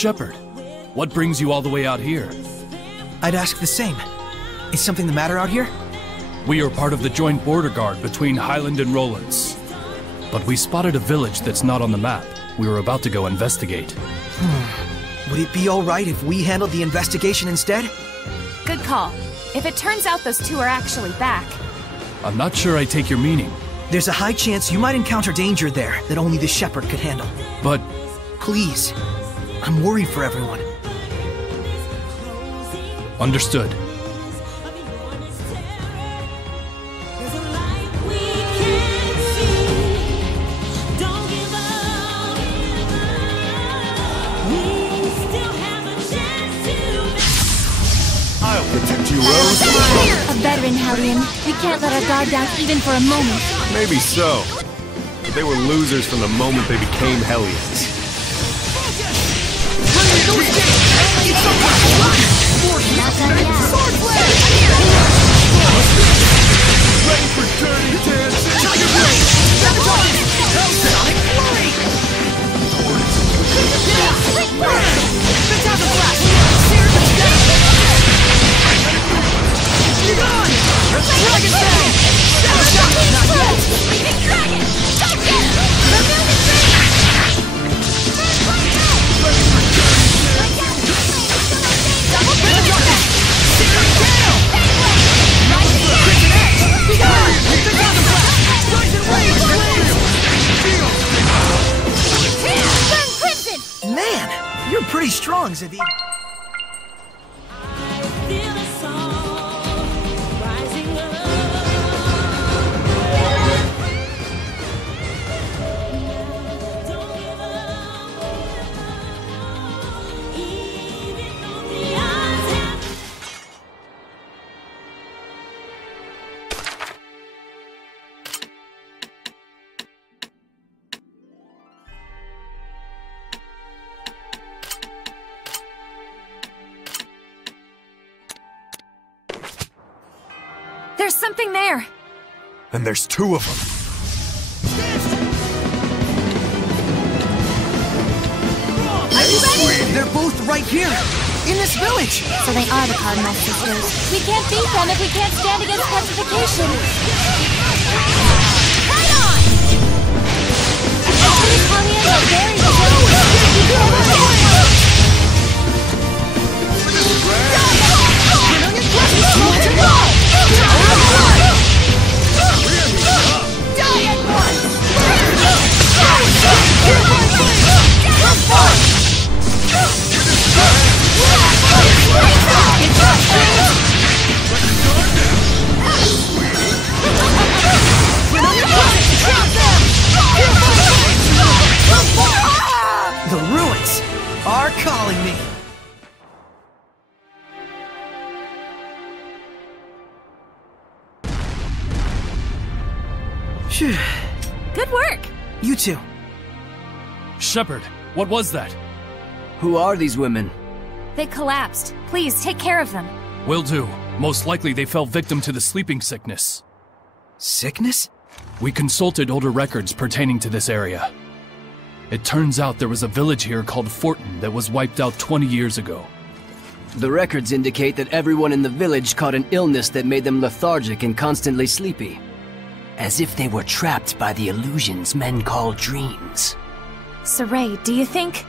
Shepard, what brings you all the way out here? I'd ask the same. Is something the matter out here? We are part of the joint border guard between Highland and Rollins. But we spotted a village that's not on the map. We were about to go investigate. Would it be alright if we handled the investigation instead? Good call. If it turns out those two are actually back. I'm not sure I take your meaning. There's a high chance you might encounter danger there that only the Shepherd could handle. But... Please. I'm worried for everyone. Understood. I'll protect you, Rose. A veteran, Hellion. We can't let our guard down even for a moment. Maybe so. But they were losers from the moment they became Hellions. Not done yet. Ready for dirty dancing? Man, you're pretty strong, Zestiria. There's something there. And there's two of them. They're both right here, in this village. So they are the Cardinal Sisters. We can't beat them if we can't stand against petrification. Right on! These Hellions are very The ruins are calling me. Phew. good work. You too. Shepard, what was that? Who are these women? They collapsed. Please, take care of them. Will do. Most likely they fell victim to the sleeping sickness. Sickness? We consulted older records pertaining to this area. It turns out there was a village here called Fortin that was wiped out 20 years ago. The records indicate that everyone in the village caught an illness that made them lethargic and constantly sleepy. As if they were trapped by the illusions men call dreams. Saray, do you think...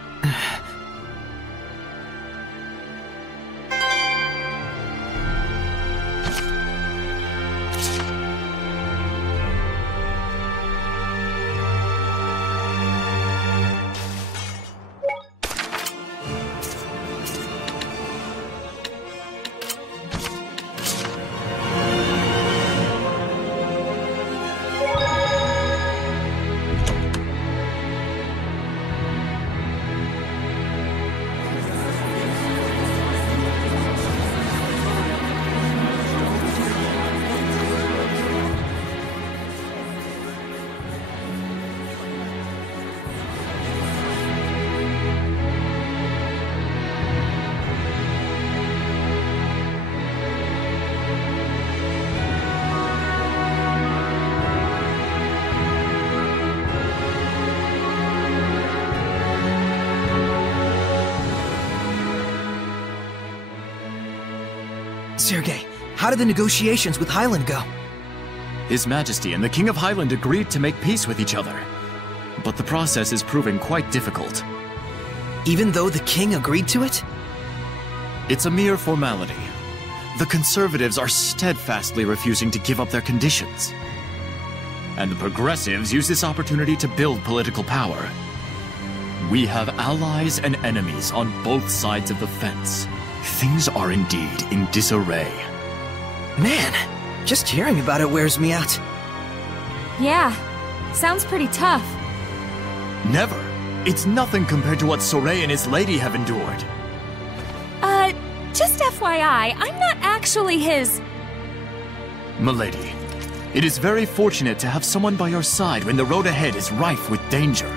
Sergei, how did the negotiations with Highland go? His Majesty and the King of Highland agreed to make peace with each other. But the process is proving quite difficult. Even though the king agreed to it? It's a mere formality. The conservatives are steadfastly refusing to give up their conditions. And the progressives use this opportunity to build political power. We have allies and enemies on both sides of the fence. Things are indeed in disarray. Man, just hearing about it wears me out. Yeah, sounds pretty tough. Never. It's nothing compared to what Soray and his lady have endured. Just FYI, I'm not actually his... Milady, it is very fortunate to have someone by your side when the road ahead is rife with danger.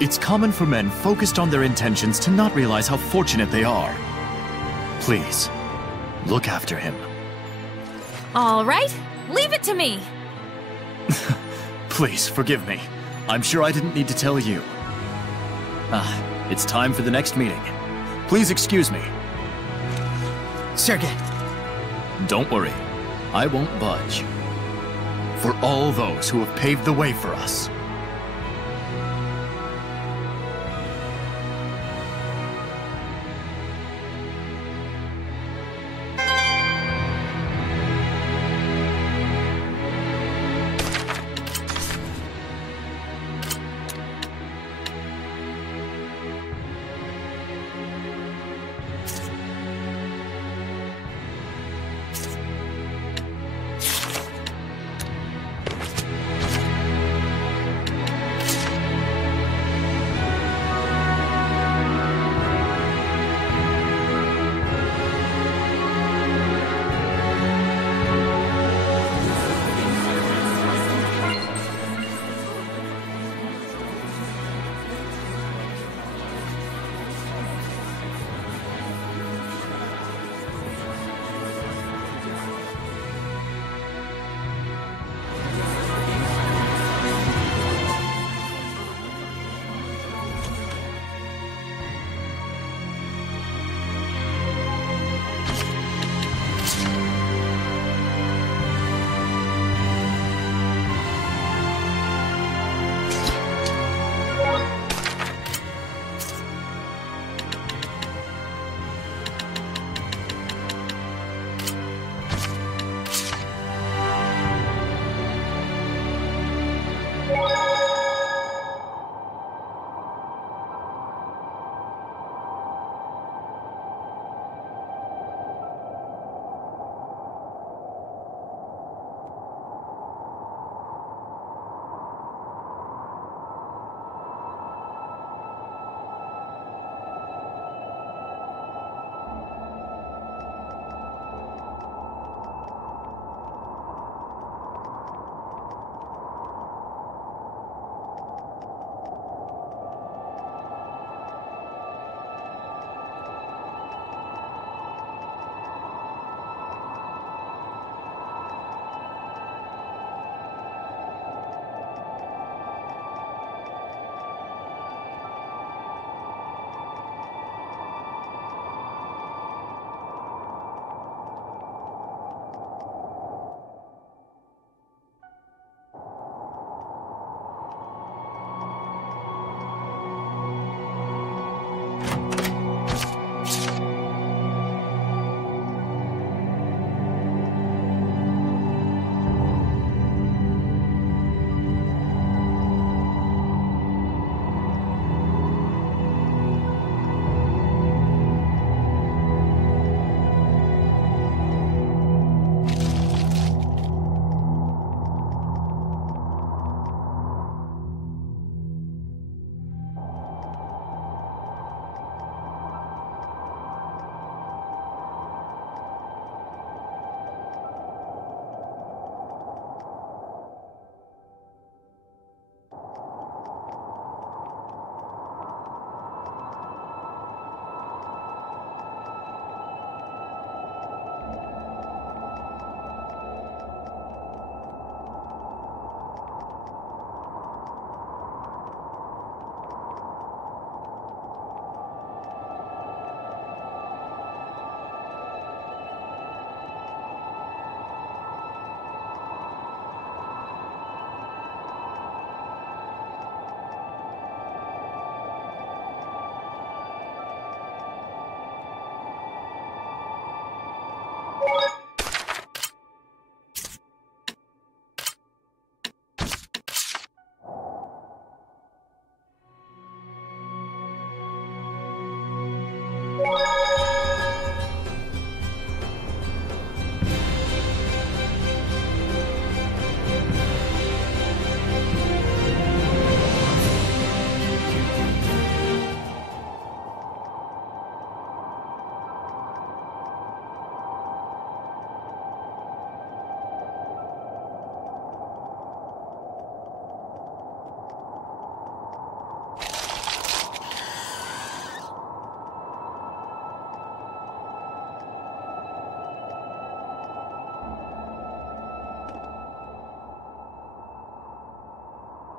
It's common for men focused on their intentions to not realize how fortunate they are. Please, look after him. All right, leave it to me. Please, forgive me. I'm sure I didn't need to tell you. It's time for the next meeting. Please excuse me. Sergei. Don't worry. I won't budge. For all those who have paved the way for us.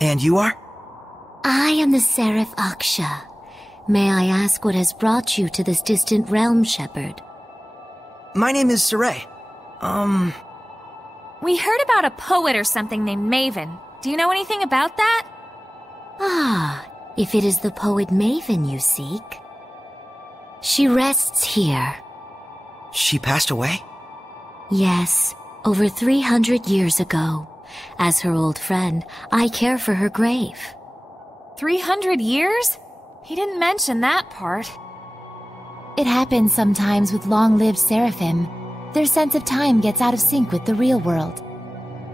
And you are? I am the Seraph Aksha. May I ask what has brought you to this distant realm, Shepherd? My name is Saray. We heard about a poet or something named Maven. Do you know anything about that? Ah, if it is the poet Maven you seek. She rests here. She passed away? Yes, over 300 years ago. As her old friend, I care for her grave. 300 years? He didn't mention that part. It happens sometimes with long-lived seraphim. Their sense of time gets out of sync with the real world.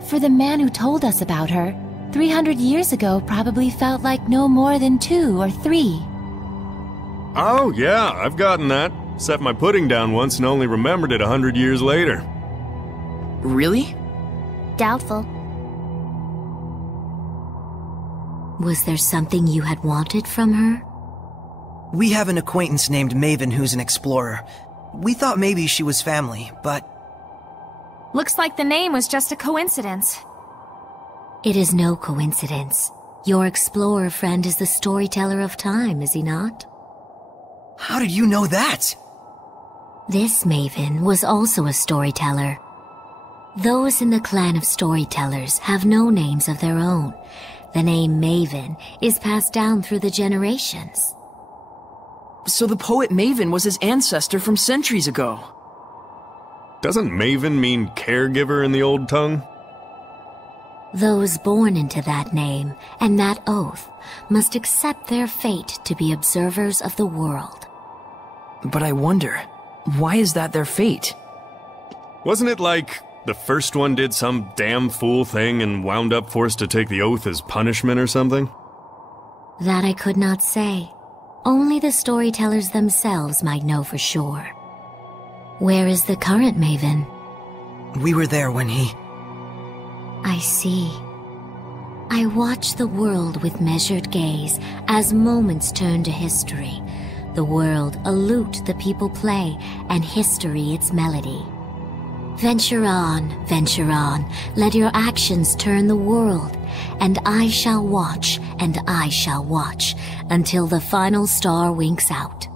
For the man who told us about her, 300 years ago probably felt like no more than 2 or 3. Oh, yeah, I've gotten that. Set my pudding down once and only remembered it 100 years later. Really? Doubtful. Was there something you had wanted from her? We have an acquaintance named Maven who's an explorer. We thought maybe she was family, but... Looks like the name was just a coincidence. It is no coincidence. Your explorer friend is the storyteller of time, is he not? How did you know that? This Maven was also a storyteller. Those in the clan of storytellers have no names of their own. The name Maven is passed down through the generations. So the poet Maven was his ancestor from centuries ago. Doesn't Maven mean caregiver in the old tongue? Those born into that name and that oath must accept their fate to be observers of the world. But I wonder, why is that their fate? Wasn't it like the first one did some damn fool thing and wound up forced to take the oath as punishment or something? That I could not say. Only the storytellers themselves might know for sure. Where is the current Maven? We were there when he... I see. I watch the world with measured gaze as moments turn to history. The world a lute the people play, and history its melody. Venture on, let your actions turn the world, and I shall watch, until the final star winks out.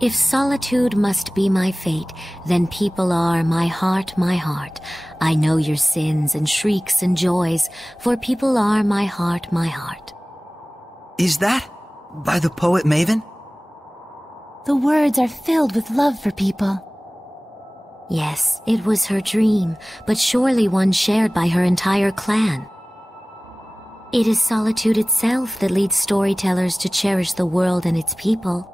If solitude must be my fate, then people are my heart. I know your sins and shrieks and joys, for people are my heart. Is that by the poet Maven? The words are filled with love for people. Yes, it was her dream, but surely one shared by her entire clan. It is solitude itself that leads storytellers to cherish the world and its people.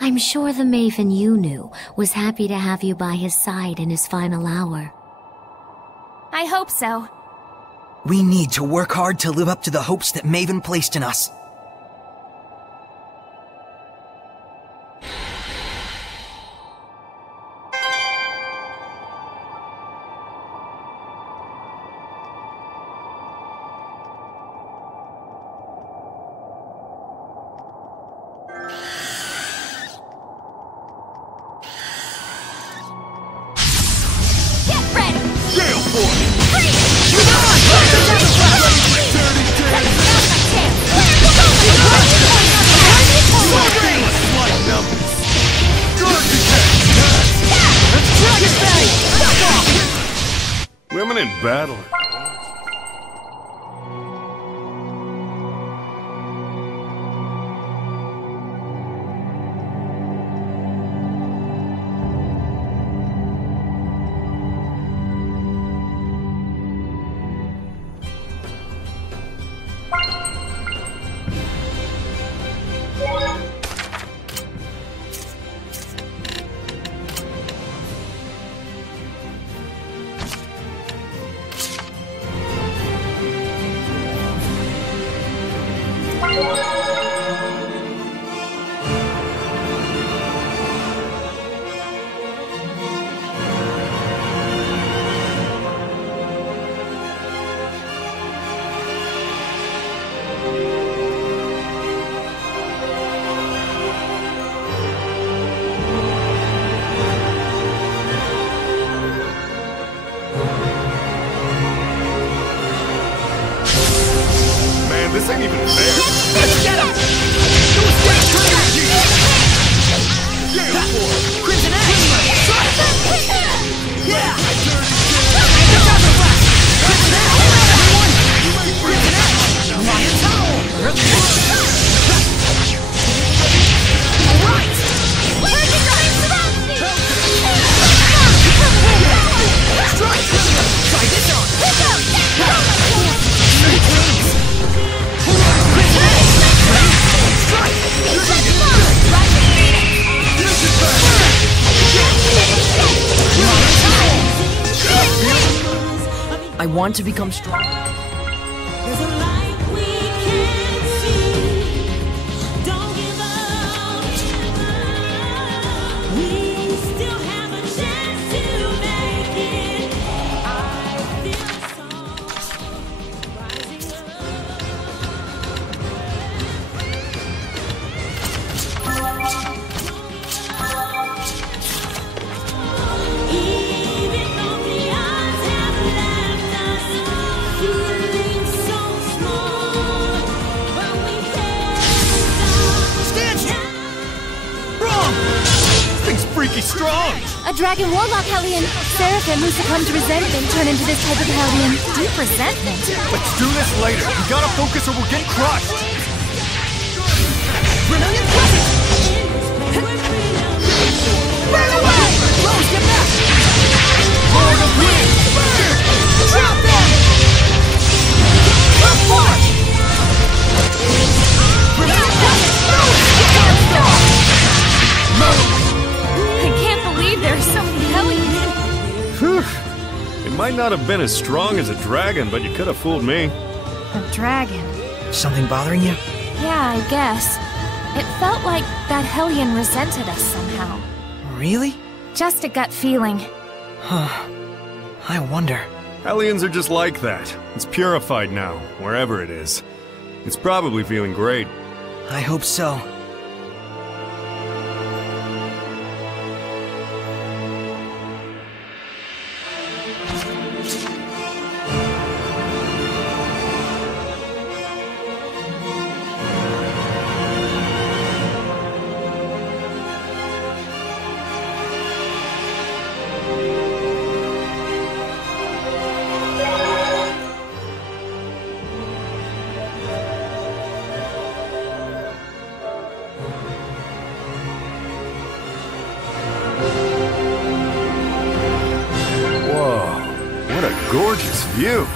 I'm sure the Maven you knew was happy to have you by his side in his final hour. I hope so. We need to work hard to live up to the hopes that Maven placed in us. Women in battle. This ain't even fair. Let's get him! Crimson Axe! Yeah! Counter blast! Crimson Axe! Everyone! Crimson Axe! Lion Tower! Alright! Strike! Try this on! Snake wings! Crimson Axe! Strike! I want to become strong. There's a light we can't see. Don't give up. We still have a chance to make it. I feel so rising up. Even though the odds have left us feeling so small, but we can't stop. Stand! Wrong! This thing's freaky strong! A dragon warlock Hellion. Seraphim who succumb to resentment turn into this type of Hellion. Deep resentment. Let's do this later. We gotta focus or we'll get crushed. Vermilion Crescent! Burn away! Rose, get back! Lord of Wind! Drop them! Come forth! Vermilion Crescent! I can't believe there are so many Hellions. Whew. It might not have been as strong as a dragon, but you could have fooled me. A dragon. Something bothering you? Yeah, I guess. It felt like that Hellion resented us somehow. Really? Just a gut feeling. Huh. I wonder. Hellions are just like that. It's purified now, wherever it is. It's probably feeling great. I hope so. What a gorgeous view!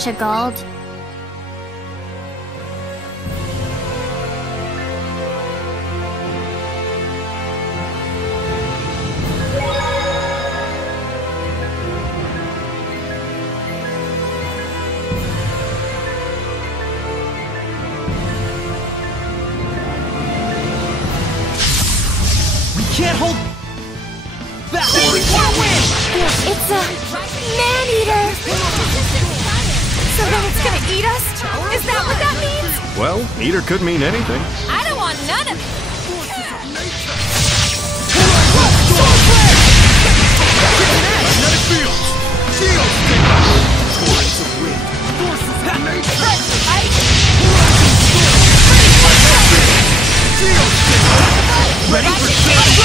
Archibald. Can't hold back. We can't win. It's a man-eater! So then it's gonna eat us? Is that what that means? Well, eater could mean anything. I don't want none of it! Magnetic fields. Shields. Torrents of wind. Forces of nature. Shields. Ready for dance.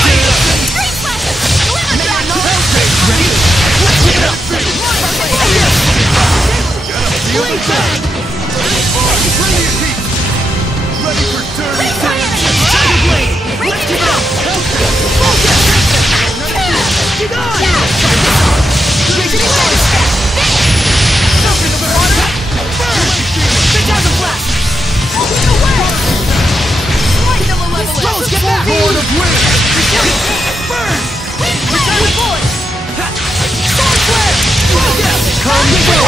Ready? Let's get up. Blade back. Brilliant heat. Ready for dirty dance. Tiger blade. Let's get up. Focus. Get on. Raging blade. Jump into the water. Burn. Phantasm blast. Away. Rose, get back! Lord of Wind! Burn! Return to void! Sword flare! Focus! Come to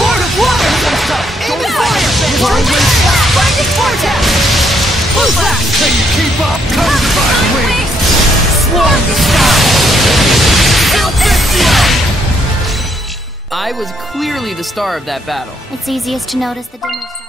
Lord of Water! Aim fire! Whirlwind! Lightning vortex! Blue flash! Can you keep up? Come to my wings! Swarm the sky! Zestiria! I was clearly the star of that battle. It's easiest to notice the dimmer stars.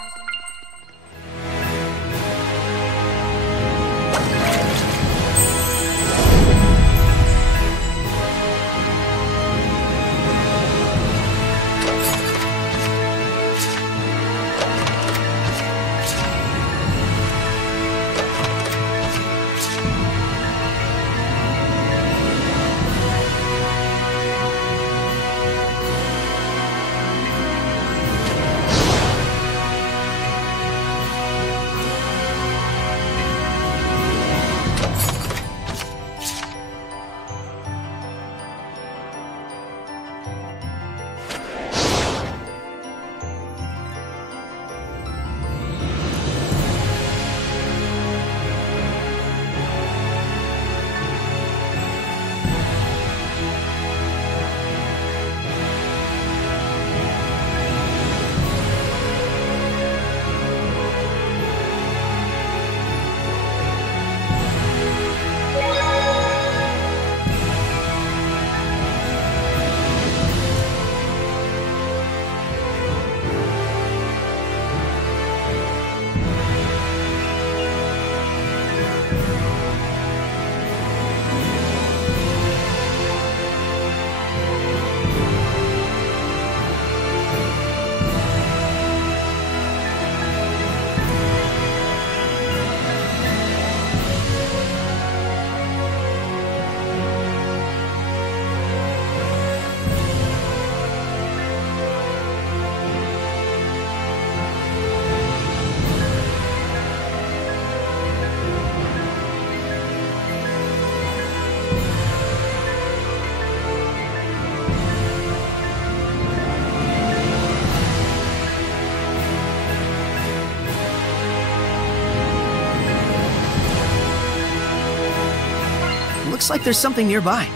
Looks like there's something nearby.